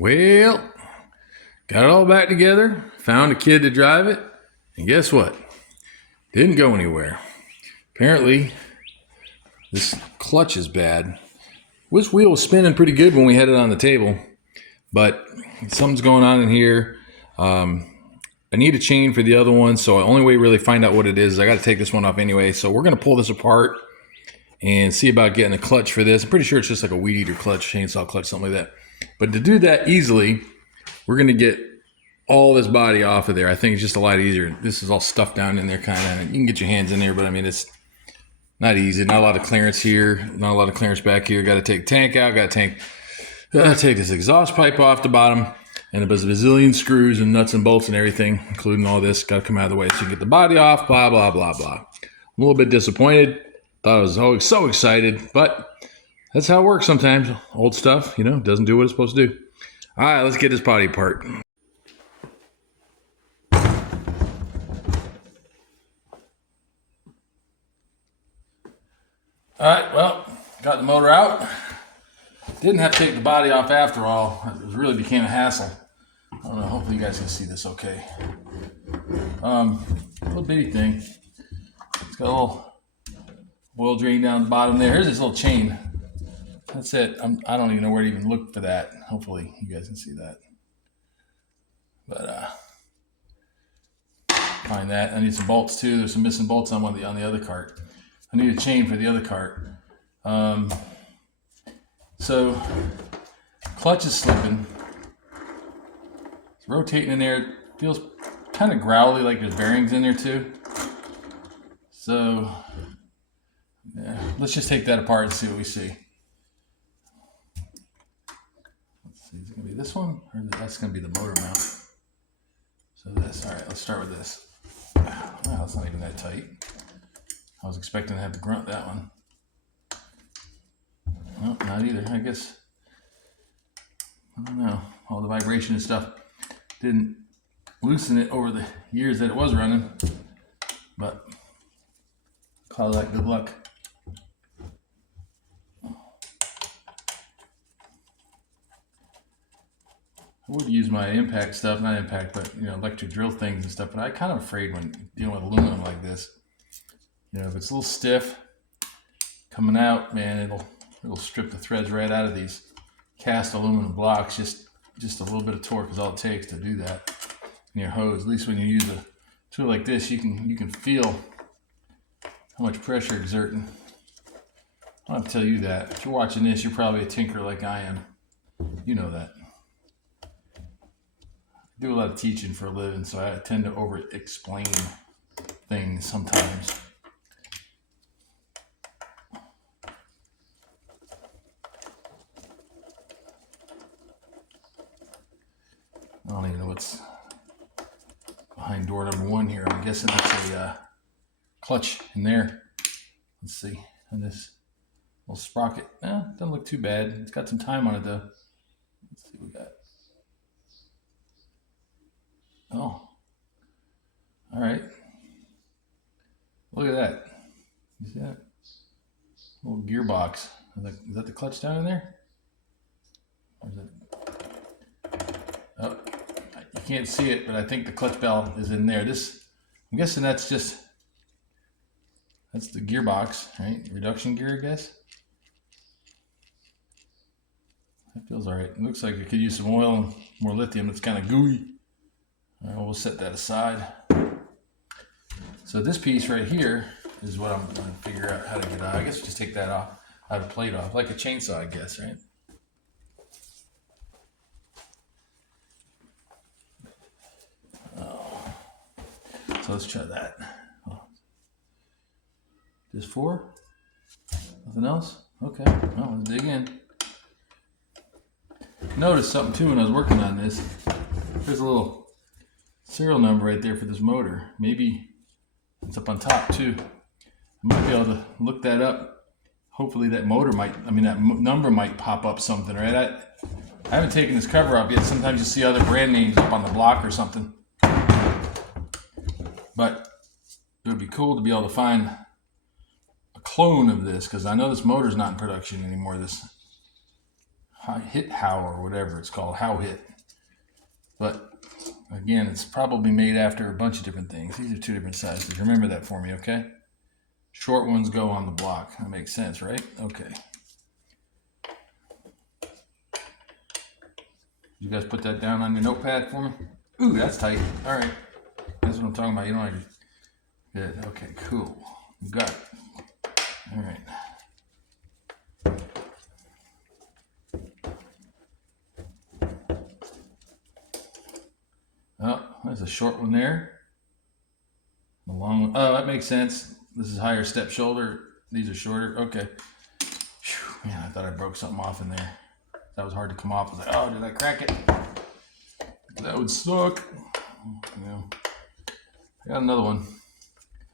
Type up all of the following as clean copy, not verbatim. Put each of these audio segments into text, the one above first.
Well, got it all back together, found a kid to drive it, and guess what? Didn't go anywhere. Apparently, this clutch is bad. This wheel was spinning pretty good when we had it on the table, but something's going on in here. I need a chain for the other one, so the only way to really find out what it is I got to take this one off anyway. So we're going to pull this apart and see about getting a clutch for this. I'm pretty sure it's just like a weed eater clutch, chainsaw clutch, something like that. But to do that easily, we're going to get all this body off of there. I think it's just a lot easier. This is all stuffed down in there kind of. You can get your hands in there, but I mean, it's not easy. Not a lot of clearance here. Not a lot of clearance back here. Got to take the tank out. Got to take this exhaust pipe off the bottom. And there's a bazillion screws and nuts and bolts and everything, including all this. Got to come out of the way so you can get the body off, blah, blah, blah, blah. I'm a little bit disappointed. Thought I was always so excited, but that's how it works sometimes. Old stuff, doesn't do what it's supposed to do. All right, let's get this body apart. All right, well, got the motor out. Didn't have to take the body off after all. It really became a hassle. I don't know, hopefully you guys can see this okay. Little bitty thing. It's got a little oil drain down the bottom there. Here's this little chain. That's it. I don't even know where to even look for that. Hopefully you guys can see that. But find that. I need some bolts too. There's some missing bolts on the other cart. I need a chain for the other cart. So clutch is slipping. It's rotating in there. It feels kind of growly, like there's bearings in there too. So yeah, let's just take that apart and see what we see. Let's see, is it gonna be this one or that's gonna be the motor mount? So this, all right, let's start with this. Wow, that's not even that tight. I was expecting to have to grunt that one. Nope, not either. I guess, I don't know. All the vibration and stuff didn't loosen it over the years that it was running, but call that good luck. I would use my impact stuff, not impact, but electric drill things and stuff, but I'm kind of afraid when dealing with aluminum like this. If it's a little stiff coming out, man, it'll strip the threads right out of these cast aluminum blocks. Just a little bit of torque is all it takes to do that in your hose. At least when you use a tool like this, you can feel how much pressure exerting. I don't have to tell you that. If you're watching this, you're probably a tinkerer like I am. You know that. I do a lot of teaching for a living, so I tend to over-explain things sometimes. I don't even know what's behind door number 1 here. I'm guessing that's a clutch in there. Let's see. And this little sprocket. Doesn't look too bad. It's got some time on it though. Let's see what we got. Oh. All right. Look at that. You see that? Little gearbox. Is that the clutch down in there? Or is it? Oh. You can't see it, but I think the clutch bell is in there. I'm guessing that's the gearbox, right? Reduction gear, I guess. That feels all right. It looks like it could use some oil and more lithium. It's kind of gooey. All right, we'll set that aside. So this piece right here is what I'm going to figure out how to get out. I guess just take that off, out of the plate off, like a chainsaw, I guess, right? So let's try that. Just 4? Nothing else? Okay. Well, let's dig in. Noticed something too when I was working on this. There's a little serial number right there for this motor. Maybe it's up on top too. I might be able to look that up. Hopefully that number might pop up something, right? I haven't taken this cover off yet. Sometimes you see other brand names up on the block or something. But it would be cool to be able to find a clone of this, because I know this motor's not in production anymore. This hit how or whatever it's called, how hit. But again, it's probably made after a bunch of different things. These are two different sizes. Remember that for me, okay? Short ones go on the block. That makes sense, right? Okay. You guys put that down on your notepad for me? Ooh, that's tight. All right. That's what I'm talking about. You know, good. Okay, cool. You got it. All right. Oh, there's a short one there. A long one. Oh, that makes sense. This is higher step shoulder. These are shorter. Okay. Whew, man, I thought I broke something off in there. That was hard to come off. I was like, oh, did I crack it? That would suck. You know, I got another one.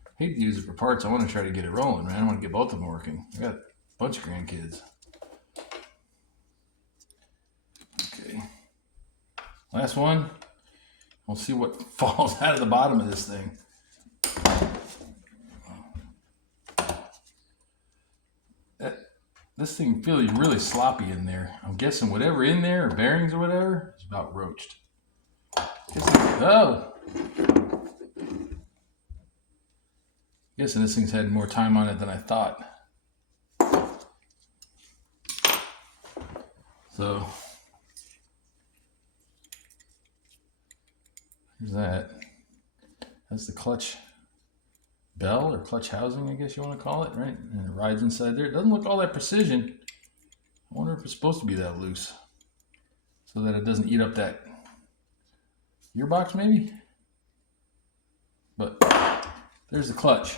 I hate to use it for parts. I want to try to get it rolling, man. I want to get both of them working. I got a bunch of grandkids. Okay. Last one. We'll see what falls out of the bottom of this thing. This thing feels really sloppy in there. I'm guessing whatever in there, or bearings or whatever, is about roached. Oh! Guessing this thing's had more time on it than I thought. So, here's that. That's the clutch bell or clutch housing, I guess you want to call it, right? And it rides inside there. It doesn't look all that precision. I wonder if it's supposed to be that loose so that it doesn't eat up that gearbox maybe. But there's the clutch.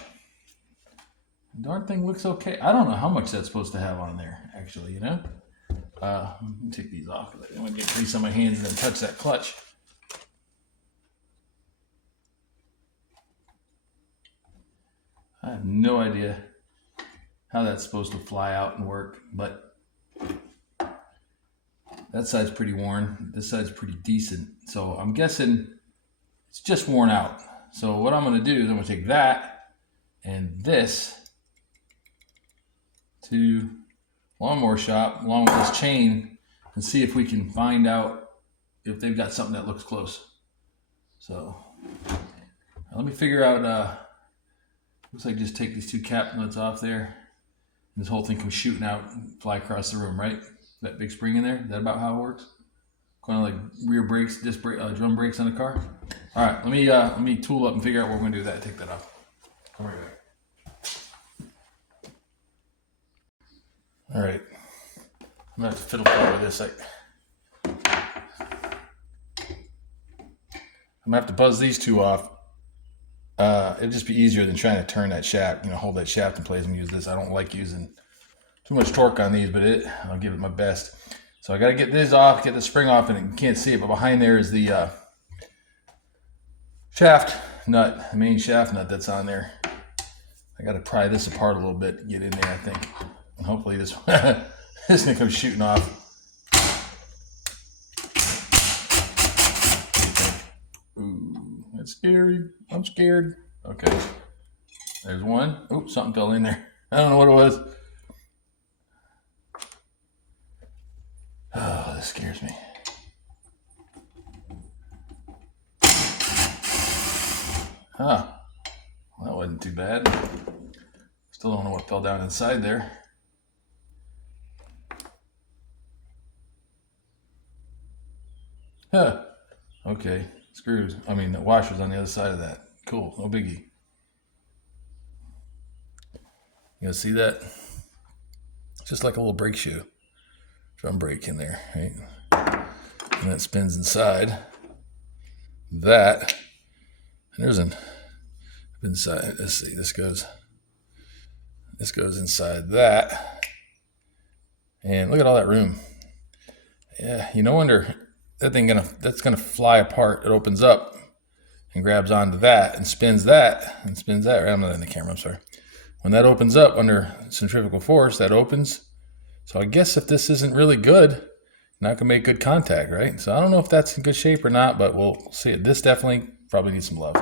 The darn thing looks okay. I don't know how much that's supposed to have on there, actually, you know? Let me take these off. I don't want to get grease on my hands and then touch that clutch. I have no idea how that's supposed to fly out and work, but that side's pretty worn. This side's pretty decent. So I'm guessing it's just worn out. So what I'm going to do is I'm going to take that and this to lawnmower shop along with this chain and see if we can find out if they've got something that looks close. So let me figure out, looks like just take these two cap nuts off there. And this whole thing comes shooting out and fly across the room, right? That big spring in there, is that about how it works? Kind of like rear brakes, disc brake, drum brakes on a car. All right, let me tool up and figure out what we're gonna do with that. Take that off. Come right back. All right, I'm gonna have to fiddle with this. I'm gonna have to buzz these two off. It'd just be easier than trying to turn that shaft, you know, hold that shaft in place and use this. I don't like using too much torque on these, but I'll give it my best. So I got to get this off, get the spring off, and you can't see it, but behind there is the shaft nut, the main shaft nut that's on there. I got to pry this apart a little bit to get in there, I think. And hopefully this this thing comes shooting off. Ooh, that's scary. I'm scared. Okay. There's one. Oops, something fell in there. I don't know what it was. Oh, this scares me. Huh. Well, that wasn't too bad. Still don't know what fell down inside there. Huh. Okay. Screws. I mean, the washer's on the other side of that. Cool. No biggie. You guys see that? Just like a little brake shoe. Drum brake in there, right? And that spins inside that. And there's an inside. Let's see. This goes inside that. And look at all that room. Yeah, you no wonder that's gonna fly apart. It opens up and grabs onto that and spins that. Right? I'm not in the camera. I'm sorry. When that opens up under centrifugal force, that opens. So I guess if this isn't really good, you're not gonna make good contact, right? So I don't know if that's in good shape or not, but we'll see it. This definitely probably needs some love.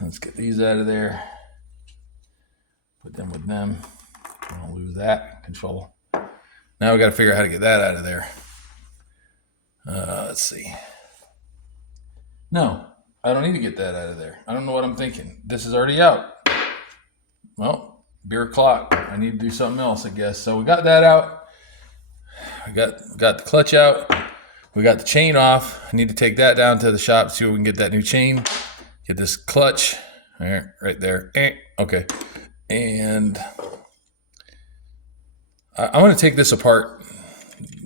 Let's get these out of there. Put them with them. I don't lose that control. Now we got to figure out how to get that out of there. Let's see. No, I don't need to get that out of there. I don't know what I'm thinking. This is already out. Well, beer o'clock. I need to do something else, I guess. So we got that out. We got the clutch out. We got the chain off. I need to take that down to the shop, see if we can get that new chain. Get this clutch right there. Okay. And I want to take this apart.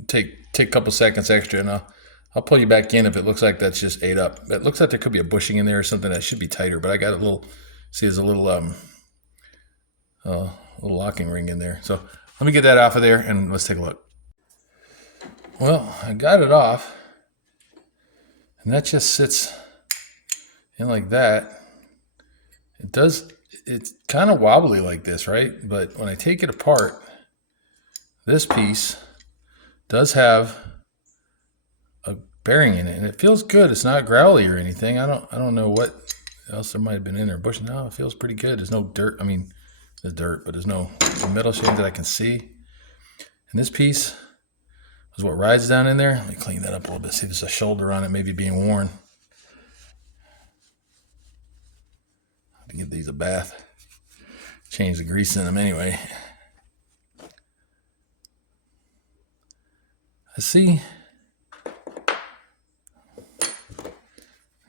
Take a couple seconds extra, and I'll pull you back in if it looks like that's just ate up. It looks like there could be a bushing in there or something that should be tighter, but I got a little, see, there's a little locking ring in there. So let me get that off of there and let's take a look. Well, I got it off, and that just sits in like that. It's kind of wobbly like this, right? But when I take it apart, this piece does have a bearing in it, and it feels good. It's not growly or anything. I don't know what else there might have been in there. Bush, no, it feels pretty good. There's no dirt. I mean, there's dirt, but there's no metal shade that I can see. And this piece is what rides down in there. Let me clean that up a little bit. See, there's a shoulder on it, maybe being worn. I give these a bath. Change the grease in them anyway. I see.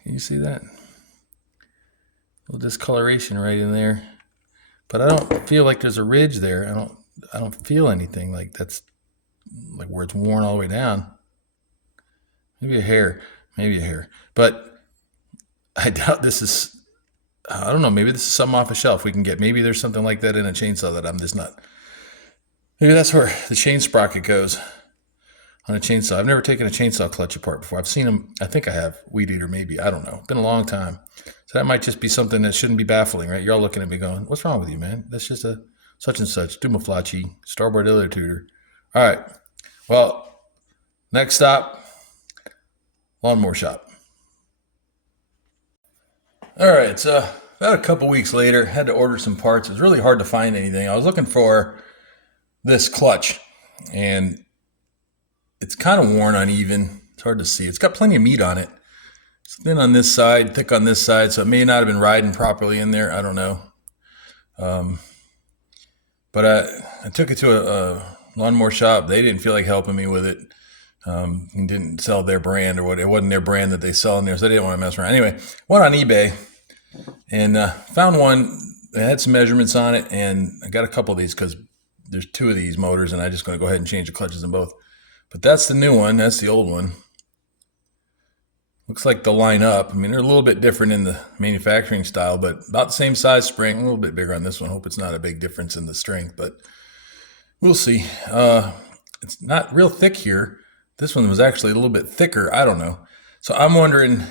Can you see that? A little discoloration right in there. But I don't feel like there's a ridge there. I don't feel anything like that's like where it's worn all the way down. Maybe a hair. But I doubt this is, I don't know, maybe this is something off a shelf we can get. Maybe there's something like that in a chainsaw that I'm just not. Maybe that's where the chain sprocket goes on a chainsaw. I've never taken a chainsaw clutch apart before. I've seen them. I think I have. Weed eater, maybe. I don't know. It's been a long time. So that might just be something that shouldn't be baffling, right? You're all looking at me going, what's wrong with you, man? That's just a such and such. Dumaflachi, starboard illututor. All right. Well, next stop, lawnmower shop. All right. So about a couple weeks later, had to order some parts. It was really hard to find anything. I was looking for this clutch, and it's kind of worn uneven. It's hard to see. It's got plenty of meat on it. It's thin on this side, thick on this side, so it may not have been riding properly in there. I don't know. But I took it to a lawnmower shop. They didn't feel like helping me with it. And didn't sell their brand or what. It wasn't their brand that they sell in there, so they didn't want to mess around. Anyway, went on eBay and found one that had some measurements on it, and I got a couple of these because there's two of these motors, and I'm just going to go ahead and change the clutches in both. But that's the new one. That's the old one. Looks like they'll line up. I mean, they're a little bit different in the manufacturing style, but about the same size spring. A little bit bigger on this one. Hope it's not a big difference in the strength, but we'll see. It's not real thick here. This one was actually a little bit thicker. I don't know. So I'm wondering, I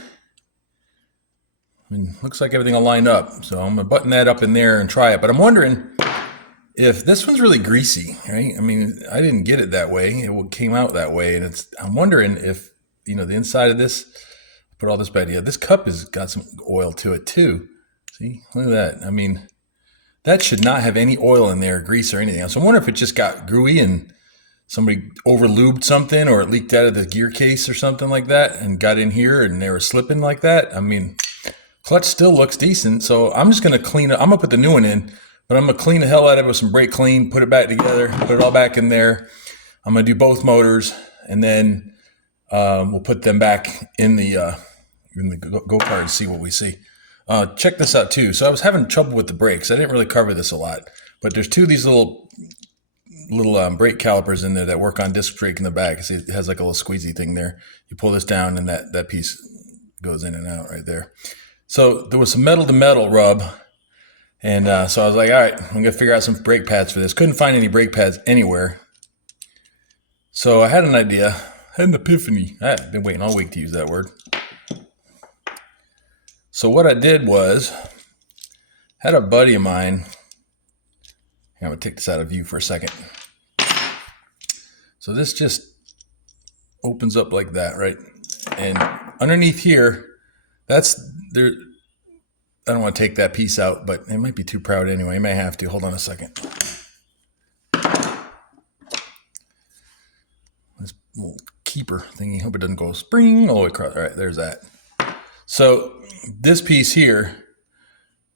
mean, looks like everything will line up. So I'm going to button that up in there and try it. But I'm wondering if this one's really greasy, right? I mean, I didn't get it that way. It came out that way. And I'm wondering if, the inside of this, put all this back together. This cup has got some oil to it too. See, look at that. I mean, that should not have any oil in there, grease or anything else. I wonder if it just got gooey and somebody over lubed something, or it leaked out of the gear case or something like that and got in here and they were slipping like that. I mean, clutch still looks decent. So I'm just going to clean it. I'm going to put the new one in, but I'm going to clean the hell out of it with some brake clean, put it back together, put it all back in there. I'm going to do both motors, and then we'll put them back in the go-kart and see what we see. Check this out too. So I was having trouble with the brakes. I didn't really cover this a lot, but there's two of these little brake calipers in there that work on disc brake in the back. See, it has like a little squeezy thing there. You pull this down and that piece goes in and out right there. So there was some metal to metal rub. And so I was like, all right, I'm going to figure out some brake pads for this. Couldn't find any brake pads anywhere. So I had an idea. I had an epiphany. I've been waiting all week to use that word. So what I did was, had a buddy of mine. I'm going to take this out of view for a second. So this just opens up like that, right? And underneath here, that's there. I don't want to take that piece out, but it might be too proud anyway. I may have to. Hold on a second. keeper thingy. Hope it doesn't go spring all the way across. All right, there's that. So this piece here,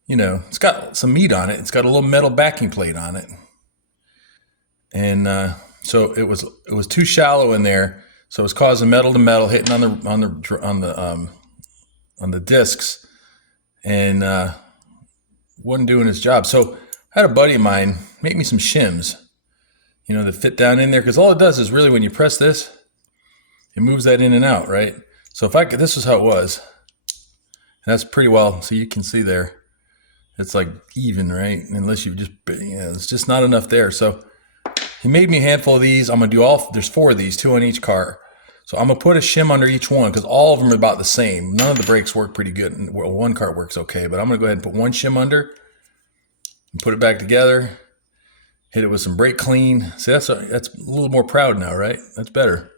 you know, it's got some meat on it. It's got a little metal backing plate on it. And so it was too shallow in there. So it was causing metal to metal hitting on the discs, and wasn't doing its job. So I had a buddy of mine make me some shims, you know, that fit down in there, because all it does is really when you press this, it moves that in and out, right? So if I could, this is how it was. And that's pretty well. So you can see there, it's like even, right? Unless you just, it's just not enough there. So he made me a handful of these. I'm gonna do there's 4 of these, 2 on each car. So I'm gonna put a shim under each one because all of them are about the same. None of the brakes work pretty good. Well, one cart works okay, but I'm gonna go ahead and put one shim under and put it back together. Hit it with some brake clean. See, that's a little more proud now, right? That's better.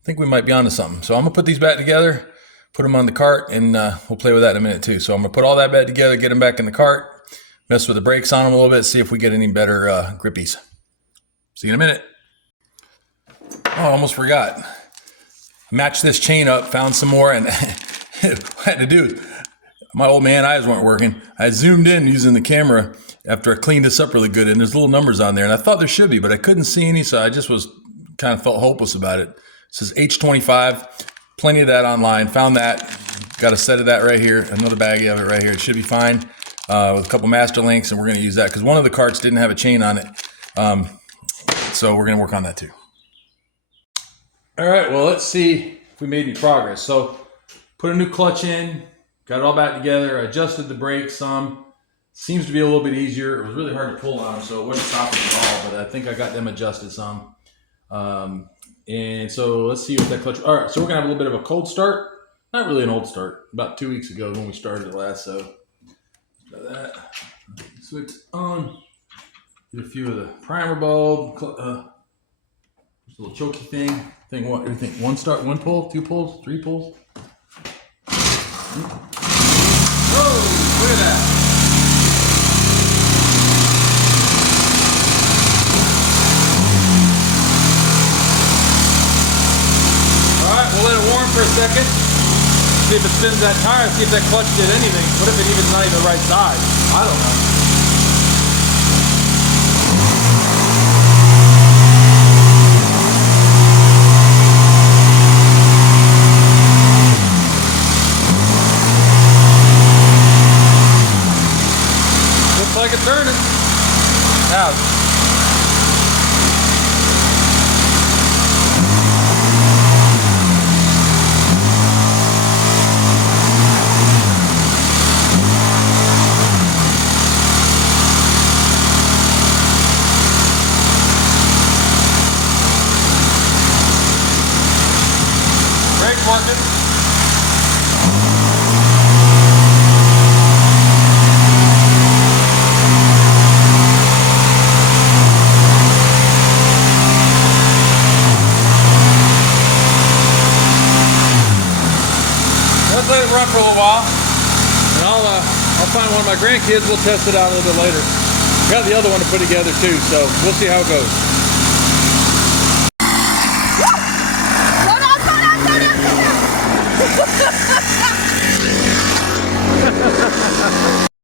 I think we might be onto something. So I'm gonna put these back together, put them on the cart, and we'll play with that in a minute too. So I'm gonna put all that back together, get them back in the cart, mess with the brakes on them a little bit, see if we get any better grippies. See you in a minute. Oh, I almost forgot. Matched this chain up, found some more, and what I had to do, my old man eyes weren't working. I zoomed in using the camera after I cleaned this up really good, and there's little numbers on there, and I thought there should be, but I couldn't see any, so I just kind of felt hopeless about it. It says H25, plenty of that online, found that, got a set of that right here, another baggie of it right here. It should be fine with a couple master links, and we're going to use that because one of the carts didn't have a chain on it, so we're going to work on that too. All right, well, let's see if we made any progress. So put a new clutch in, got it all back together, adjusted the brakes some. Seems to be a little bit easier. It was really hard to pull on them, so it wasn't stopping at all, but I think I got them adjusted some. And so let's see what that clutch. All right, so we're gonna have a little bit of a cold start. Not really an old start. About 2 weeks ago when we started it last, so try that. Switch on. Get a few of the primer bulb. Just a little choky thing. What do you think? 1 start, 1 pull, 2 pulls, 3 pulls? Whoa, look at that. Alright, we'll let it warm for a second. See if it spins that tire, see if that clutch did anything. What if it even not even the right size? I don't know. Like it's turning. Now. Brakes working. Let it run for a little while, and I'll find one of my grandkids. We'll test it out a little bit later. Got the other one to put together too, so we'll see how it goes.